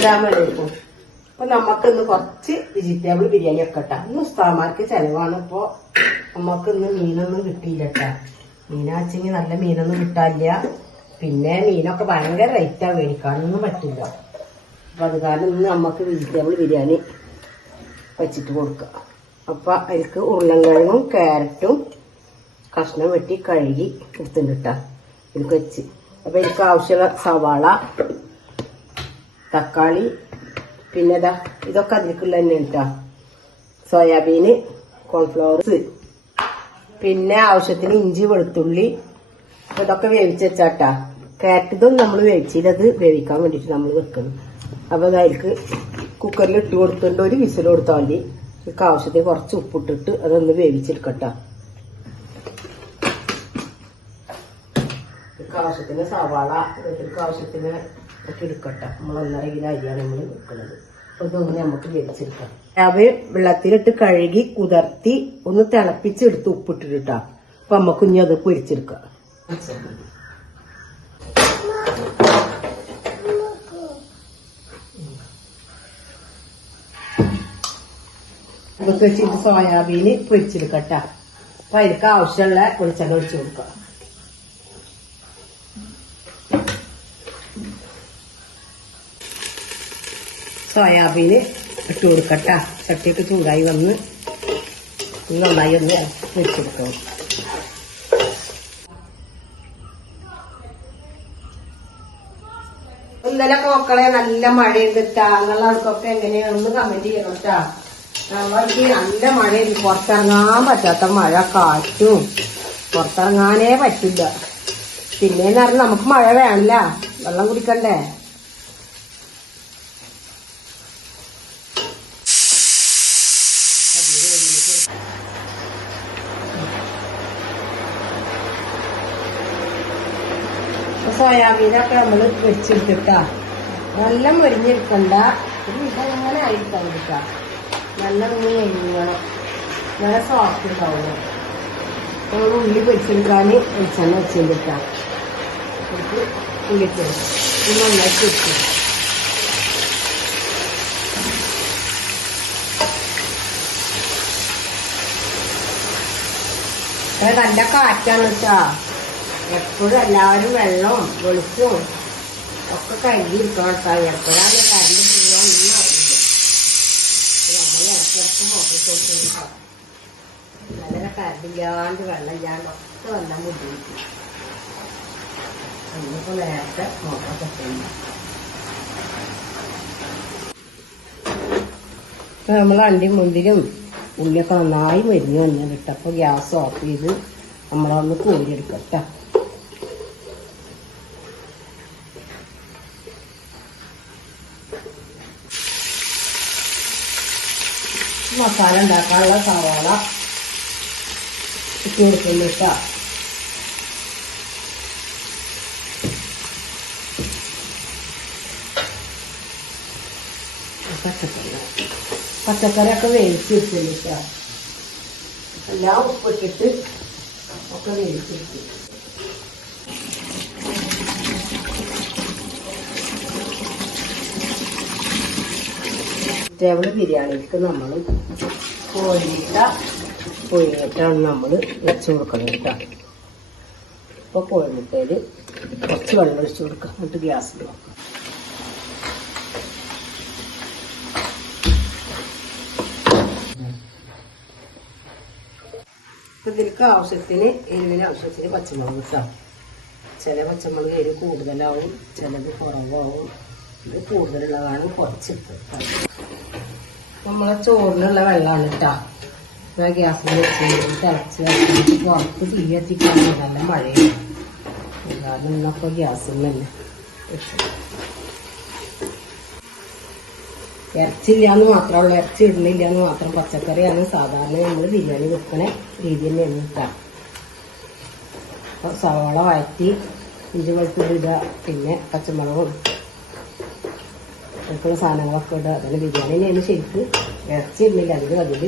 അസ്സലാമലൈക്കും. അപ്പൊ നമുക്കിന്ന് കുറച്ച് വെജിറ്റബിൾ ബിരിയാണി വെക്കട്ടാ. ഇന്ന് ഉസ്താമാർക്ക് ചെലവാണ്. ഇപ്പൊ നമുക്കിന്ന് മീനൊന്നും കിട്ടിയില്ലട്ടാ. മീനാച്ചെങ്കിൽ നല്ല മീനൊന്നും കിട്ടാനില്ല. പിന്നെ മീനൊക്കെ ഭയങ്കര റേറ്റാ, മേടിക്കാനൊന്നും പറ്റില്ല. അപ്പൊ അത് കാരണം ഇന്ന് നമുക്ക് വെജിറ്റബിൾ ബിരിയാണി വെച്ചിട്ട് കൊടുക്കാം. അപ്പൊ അതിലേക്ക് ഉരുളൻകിഴങ്ങും ക്യാരറ്റും കഷ്ണം വെട്ടി കഴുകി എടുത്തിട്ടാ എനിക്ക് വെച്ച്. അപ്പൊ എനിക്ക് ആവശ്യമുള്ള സവാള, തക്കാളി, പിന്നെ ഇതൊക്കെ അതിലേക്കുള്ള തന്നെ കേട്ടാ. സോയാബീന്, കോൺഫ്ലവർ, പിന്നെ ആവശ്യത്തിന് ഇഞ്ചി, വെളുത്തുള്ളി ഇതൊക്കെ വേവിച്ച് വെച്ചാട്ടാ. ക്യാരറ്റ് ഇതൊന്നും നമ്മൾ വേവിച്ചില്ല, അത് വേവിക്കാൻ വേണ്ടിട്ട് നമ്മൾ വെക്കണം. അപ്പൊ അതിലേക്ക് കുക്കറിൽ ഇട്ട് കൊടുത്തിട്ട് ഒരു വിസിൽ കൊടുത്താൽ മതി. ഇതിക്ക് ആവശ്യത്തിന് കുറച്ച് ഉപ്പിട്ടിട്ട് അതൊന്ന് വേവിച്ചെടുക്കട്ടാ. ആവശ്യത്തിന് സവാള, ഇതിലേക്ക് ആവശ്യത്തിന് ഒക്കെ എടുക്കട്ടെ. നമ്മൾ 1.5 കിലോ അരിയാണ് നമ്മൾ വെക്കുന്നത്. അപ്പൊ ഇതൊന്ന് നമുക്ക് വേവിച്ചെടുക്കാം. അത് വെള്ളത്തിലിട്ട് കഴുകി കുതിർത്തി ഒന്ന് തിളപ്പിച്ചെടുത്ത് ഉപ്പിട്ടിട്ടാ. അപ്പൊ നമുക്ക് ഇനി അത് പൊരിച്ചെടുക്കാം. ഇതൊക്കെ വെച്ചിട്ട് സോയാബീന് പൊരിച്ചെടുക്കട്ടാ. അപ്പൊ അതിലേക്ക് ആവശ്യമുള്ള വെളിച്ചെണ്ണ ഒഴിച്ചു കൊടുക്കാം. സോയാബീന് ഇട്ട് കൊടുക്കട്ടാ. ചട്ടിയൊക്കെ ചൂടായി വന്ന് നന്നായി ഒന്ന് പൊരിച്ചെടുക്കണം. ഇന്നലെ മക്കളെ നല്ല മഴയുണ്ടാ. എന്നുള്ള ആൾക്കൊക്കെ എങ്ങനെയാണെന്ന് കമന്റ് ചെയ്യണം കേട്ടാ. നമ്മൾക്ക് നല്ല മഴയുണ്ട്. പുറത്തിറങ്ങാൻ പറ്റാത്ത മഴ, കാറ്റും, പുറത്തിറങ്ങാനേ പറ്റില്ല. പിന്നെന്ന് പറഞ്ഞാൽ നമുക്ക് മഴ വേണല്ല, വെള്ളം കുടിക്കണ്ടേ. സോയാബീനൊക്കെ നമ്മൾ വെച്ചെടുത്തിട്ടാ. നല്ല മൊരിഞ്ഞെടുക്കണ്ട, ഇതങ്ങനെ ആയിരിക്കാൻ കിട്ടാ. നല്ല മൊരിഞ്ഞണം, നല്ല സോഫ്റ്റ് ഉണ്ടാവുന്നു. നമ്മൾ ഉള്ളി പൊരിച്ചെടുക്കാൻ വെളിച്ചെണ്ണ വെച്ചെടുത്താ. ഉള്ളിപ്പൊടി നന്നായിട്ട് വെച്ചു. നല്ല കാറ്റാന്ന് വെച്ചാ. എപ്പോഴും എല്ലാവരും വെള്ളവും വെളിച്ചവും ഒക്കെ കഴുകിയിരിക്കണം കേട്ടോ. എപ്പോഴാണ് കറണ്ട് പോവാന്നൊന്നും അറിയില്ല. നമ്മൾ ഇടയ്ക്കിടക്ക് മോട്ടർ കൊടുത്തിട്ടുണ്ടോ. നല്ല കറണ്ട് ഇല്ലാണ്ട് വെള്ളം ഇല്ലാണ്ട് ഒക്കെ വെള്ളം ബുദ്ധിമുട്ടി. എന്നിപ്പോ നേരത്തെ മോട്ടർ കെട്ടുന്നു. ഇപ്പൊ നമ്മൾ അണ്ടിയും മുന്തിരും ഉള്ളിയൊക്കെ നന്നായി മരിഞ്ഞു വന്നിട്ട് അപ്പൊ ഗ്യാസ് ഓഫ് ചെയ്ത് നമ്മളൊന്ന് കോരിയെടുക്കട്ടോ. മസാല ഉണ്ടാക്കാനുള്ള സവാള ഇട്ട് കൊടുക്കുന്നിട്ടാ. പച്ചക്കറിയൊക്കെ വേവിച്ച് വെച്ചിട്ടാ. എല്ലാം ഉപ്പിട്ടിട്ട് ഒക്കെ വേവിച്ചെടുത്തു. വെജിറ്റബിൾ ബിരിയാണിക്ക് നമ്മൾ കോഴിമുട്ടയാണ് നമ്മൾ വെച്ച് കൊടുക്കുന്നത് കേട്ടോ. അപ്പോൾ കോഴിമുട്ടയിൽ കുറച്ച് വെള്ളം ഒഴിച്ച് കൊടുക്കാം. എന്നിട്ട് ഗ്യാസിൽ നോക്കാം. ഇതിലേക്ക് ആവശ്യത്തിന് എരിവിന് ആവശ്യത്തിന് പച്ചമുളക് കിട്ടാം. ചില പച്ചമുളക് എരിവ് കൂടുതലാവും, ചിലത് കുറവാവും. ഇത് കൂടുതലുള്ളതാണ് കുറച്ചിട്ട്. നമ്മളെ ചോറിനുള്ള വെള്ളമാണ് കേട്ടാ. ഗ്യാസിൽ വെച്ച് തിളച്ച് വെച്ചിട്ട് പുറത്ത് തീ എത്തിക്കാൻ നല്ല മഴയാണ്. കാരണം ഇന്നപ്പോ ഗ്യാസിൽ തന്നെ ഇറച്ചില്ലാന്ന് മാത്രമുള്ള, ഇറച്ചി ഇടുന്നില്ലാന്ന് മാത്രം. പച്ചക്കറിയാണ് സാധാരണ നമ്മൾ ബിരിയാണി വെക്കണ രീതി തന്നെയാണ് കേട്ടാ. അപ്പൊ സവാള വഴറ്റി ഇഞ്ചി വെളുത്തുള്ളി ഇടുക, പിന്നെ പച്ചമുളകും അങ്ങനെയുള്ള സാധനങ്ങളൊക്കെ ഇടുക. അതിന് ബിരിയാണി തന്നെയാണ് ശരിക്ക്. ഇറച്ചി ഇടുന്നില്ല, അതിൽ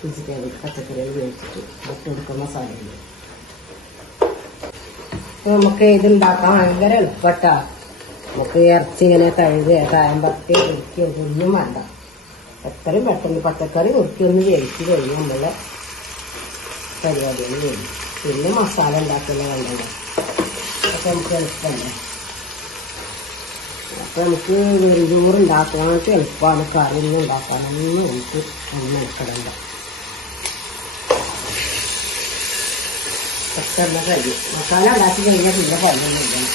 വെജിറ്റബിൾ പച്ചക്കറികൾ ഉപയോഗിച്ചിട്ട് ഇട്ട് കൊടുക്കുന്ന മസാലയുണ്ട്. നമുക്ക് ഇതുണ്ടാക്കാൻ ഭയങ്കര എളുപ്പട്ടാ. നമുക്ക് ഇറച്ചി ഇങ്ങനെ കഴുകുക കായമ്പത്തി ഒരിക്കുക ഒന്നും വേണ്ട. എത്രയും പെട്ടെന്ന് പച്ചക്കറി ഒരിക്കൊന്ന് വേവിച്ച് കഴിഞ്ഞ് നമ്മളെ പരിപാടികൾ ചെയ്യും. പിന്നെ മസാല ഉണ്ടാക്കുന്ന വേണ്ടത് അപ്പം നമുക്ക് എളുപ്പമല്ലേ. അപ്പം നമുക്ക് വെറുചോറ് ഉണ്ടാക്കാനായിട്ട് എളുപ്പമാണ്. കറിയൊന്നും ഉണ്ടാക്കാനൊന്നും നമുക്ക് ഒന്നും എടുക്കണ്ട. പെട്ടെന്ന് കഴിയും. മസാല ഉണ്ടാക്കി കഴിഞ്ഞാൽ പിന്നെ പണിയൊന്നുമില്ല.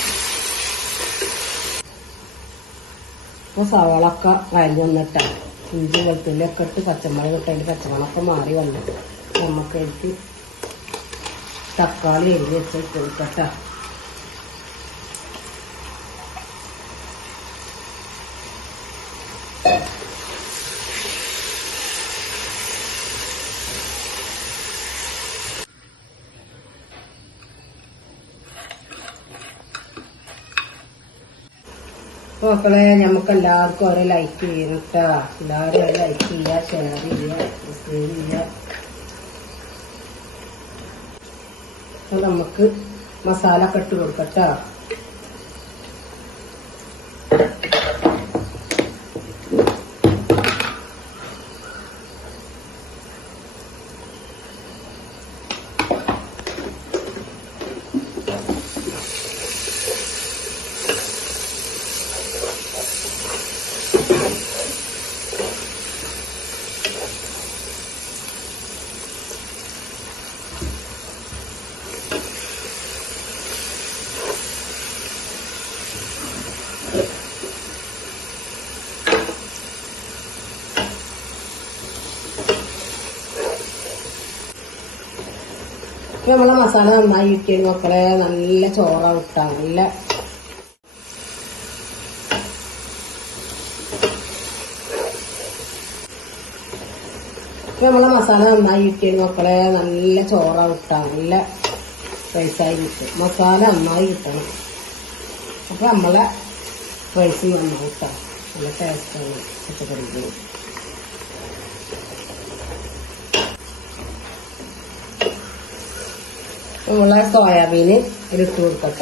ഇപ്പോൾ സവാളൊക്കെ വഴഞ്ഞ് വന്നിട്ടാണ് ഇഞ്ചി വെളുത്തുള്ളിയൊക്കെ ഇട്ട് പച്ചമുളക് ഇട്ട് അതിൻ്റെ പച്ചമുളകൊക്കെ മാറി വന്നു. നമുക്ക് എനിക്ക് തക്കാളി എരിഞ്ഞ് വെച്ച് കൊടുക്കട്ടെ. മക്കളെ നമുക്ക് എല്ലാവർക്കും ഓരോ ലൈക്ക് ചെയ്യണം കേട്ടോ. എല്ലാവരും ലൈക്ക് ചെയ്യുക, ഷെയർ ചെയ്യുക, സബ്സ്ക്രൈബ് ചെയ്യുക. അപ്പൊ നമുക്ക് മസാല ഒക്കെ ഇട്ട് കൊടുക്കട്ടോ. ഇപ്പൊ നമ്മളെ മസാല നന്നായി കിട്ടിയത് മക്കളെ. നല്ല ചോറ ഇട്ടാ നല്ല ഇപ്പൊ നമ്മളെ മസാല നന്നായി കിട്ടിയത് മക്കളെ. നല്ല ചോറ ഇട്ടാ നല്ല റൈസായി കിട്ടും. മസാല നന്നായി കിട്ടണം. അപ്പൊ നമ്മളെ റൈസ് നന്നായി കിട്ടാം. നല്ല ടേസ്റ്റാണ് പച്ചക്കറിക്ക്. നമ്മളെ സോയാബീന് ഇതിലിട്ട് കൊടുക്കട്ട.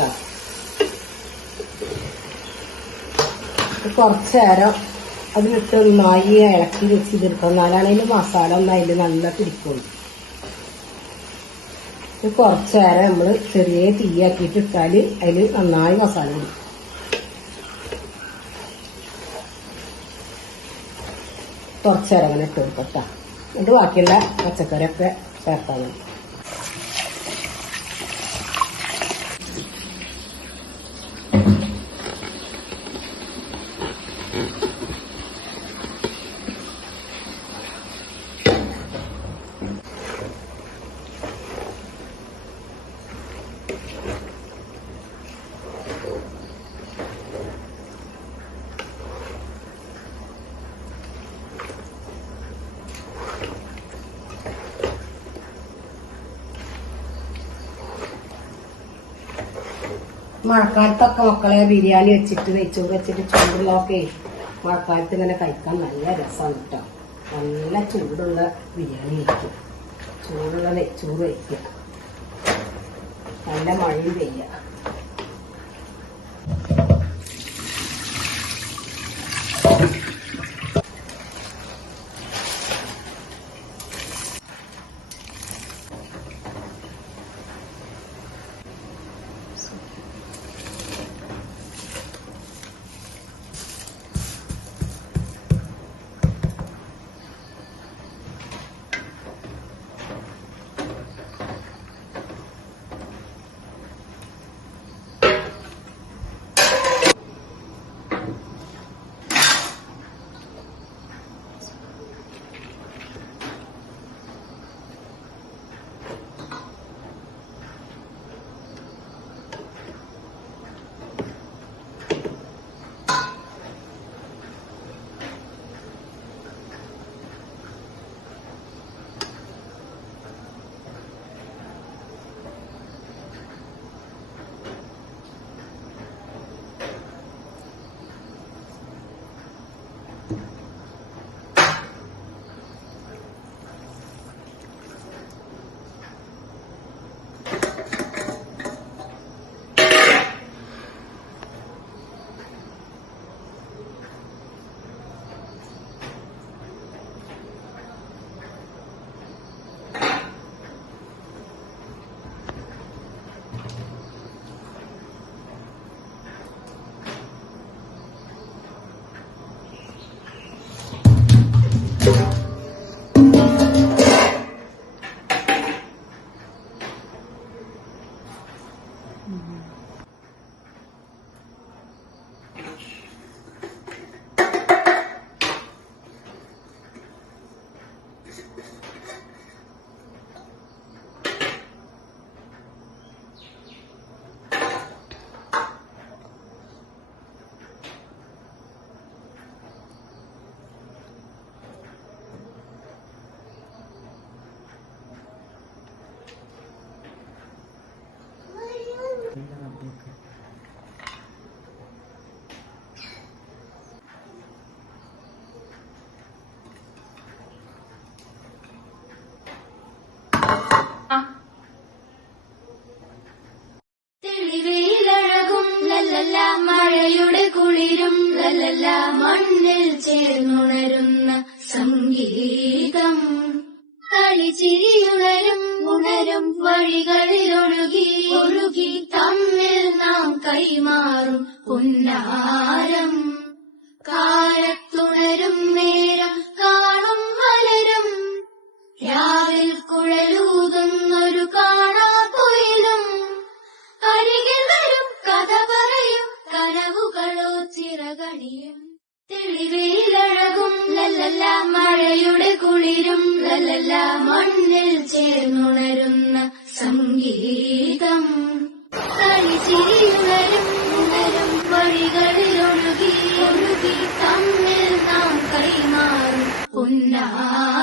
കുറച്ച് നേരം അതിലിട്ട് നന്നായി ഇളക്കി വെച്ച് തീർക്കണം. എന്നാലാണ് അതിൽ മസാല ഒന്നും അതിൽ നല്ല പിടിക്കുള്ളൂ. കുറച്ച് നേരം നമ്മൾ ചെറിയ തീയാക്കിയിട്ട് ഇട്ടാൽ അതിൽ നന്നായി മസാല പിടിക്കും. കുറച്ച് നേരം അങ്ങനെ ഇട്ട് കൊടുക്കട്ട. എന്നിട്ട് ബാക്കിയുള്ള പച്ചക്കറിയൊക്കെ ചേർത്താൽ മതി. മഴക്കാലത്തൊക്കെ മക്കളെ ബിരിയാണി വെച്ചിട്ട് നെയ്ച്ചോറ് വെച്ചിട്ട് ചൂടുള്ളതൊക്കെ മഴക്കാലത്ത് ഇങ്ങനെ കഴിക്കാൻ നല്ല രസമാണ് കേട്ടോ. നല്ല ചൂടുള്ള ബിരിയാണി വയ്ക്കുക, ചൂടുള്ള നെയ്ച്ചോറ് വയ്ക്കുക, നല്ല മഴയും പെയ്യുക. മണ്ണിൽ ചേർന്നുണരുന്ന സംഗീതം. കളിച്ചിരിയുണരും ഉണരും വഴികളിലൊഴുകി ഒഴുകി തമ്മിൽ നാം കൈമാറും പുന്നാരം. കാലത്തുണരും നേരം കാണും മലരും രാവിൽ കുഴലൂതുന്നൊരു കാണാപ്പൊയിലും. അരികിൽ വരും കഥ പറയും കനവുകളോ ചിറകണിയും. തെളിവയിലഴകും ലല്ലല്ല മഴയുടെ കുളിരും ലല്ലല്ല മണ്ണിൽ ചേർന്നുണരുന്ന സംഗീതം. കളിച്ചിരിയുണരും ഉണരും വഴികളിലൊഴുകി ഒഴുകി തമ്മിൽ നാം കൈമാറും പുന്നാരം.